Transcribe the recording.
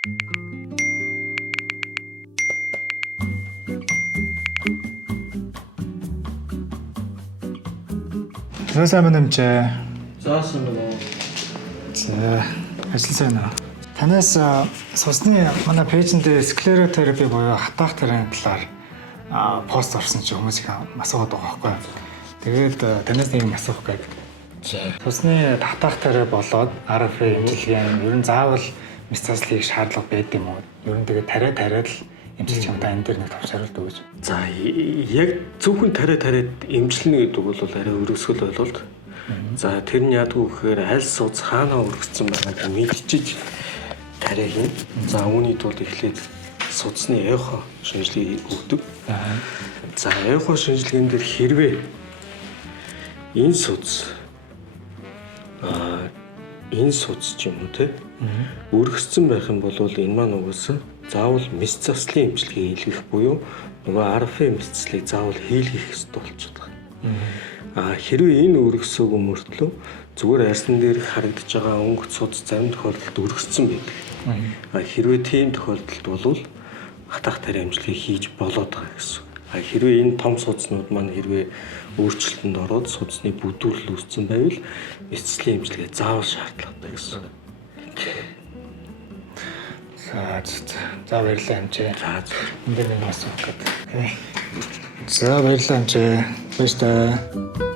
Сайн мэдэмжээ. Заасан байна. За, ажил сайн уу? Танаас сусны манай пэйжэнд склеротерапи буюу хатаах тэрийн талаар пост орсон чи хүмүүс их асууад байгаа байхгүй. Тэгээд танаас нэг юм асуух гээд. Сусны хатаах терапи болоод RFA эмчилгээ ер нь заавал мэс заслыг шаардлага байд юм уу? Ер нь тэгээд тариад л эмчилж юм та энэ дээр нэг товч хариулт өгөөч. За яг зөвхөн тариад эмчилнэ гэдэг бол арай өрөсгөл ойлголт. За тэр нь яадгүй гэхээр аль суц хаанаа өргөцсөн байгааг мэдчихэж тариа хийн. За үүний тулд эхлээд судасны эхо шинжилгээ өгдөг. За эхо шинжилгээнд дэр хэрвээ энэ судас ч юм уу те өргөцсөн байх юм бол энэ маань угаасаа заавал мэс заслын эмчилгээ хийлгэх буюу нөгөө RFA мэс заслыг заавал хийлгэх ёстой болчиход байгаа. Хэрвээ энэ өргөсөөг мөртлөө зүгээр арьсан дээр харагдаж байгаа өнгөц судас зарим тохиолдолд өргөцсөн байдаг. Хэрвээ тийм тохиолдолд бол хатаах тариа эмчилгээ хийж болоод байгаа гэсэн. Хэрвээ энэ том судснууд маань хэрвээ өөрчлөлтөнд ороод судасны бүдүүрэл үүссэн байвал мэс заслын эмчилгээ заавал шаардлагатай гэсэн. За баярлалаа эмчээ. Энд нэг асуух гэдэг. За баярлалаа эмчээ. Баярлалаа.